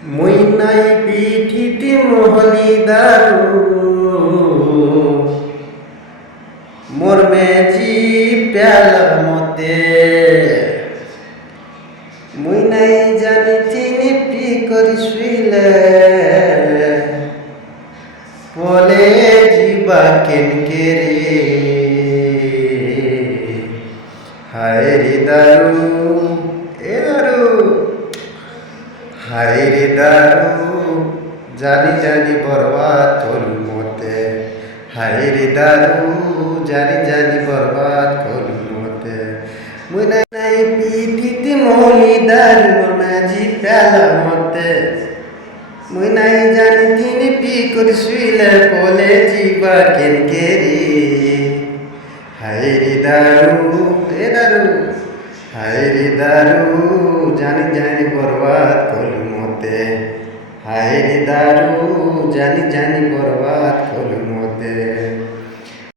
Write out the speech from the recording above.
মুই নাই পিঠিতে মোহলি দারু মোর মেজি প্যালা মতে মুই নাই জানি চিনি পি করি শুইলে পলে ଯିବା কেনকে রে হায় রে দারু এ দারু হায় রে দারু জানি জানি বরবাদ হলু মতে হায় রে দারু জানি জানি বরবাদ হলু মতে মুই নাই নাই পিঠিতে মলি দারু মাঝি প্যালা মতে মুই নাই জানি তিনি পি করি শুইলে পলে ଯିବା কেনকে রে হায় রে দারু এ দারু হায় রে দারু জানি জানি বরবাদ কলু মতে হায় রে দারু জানি জানি বরবাদ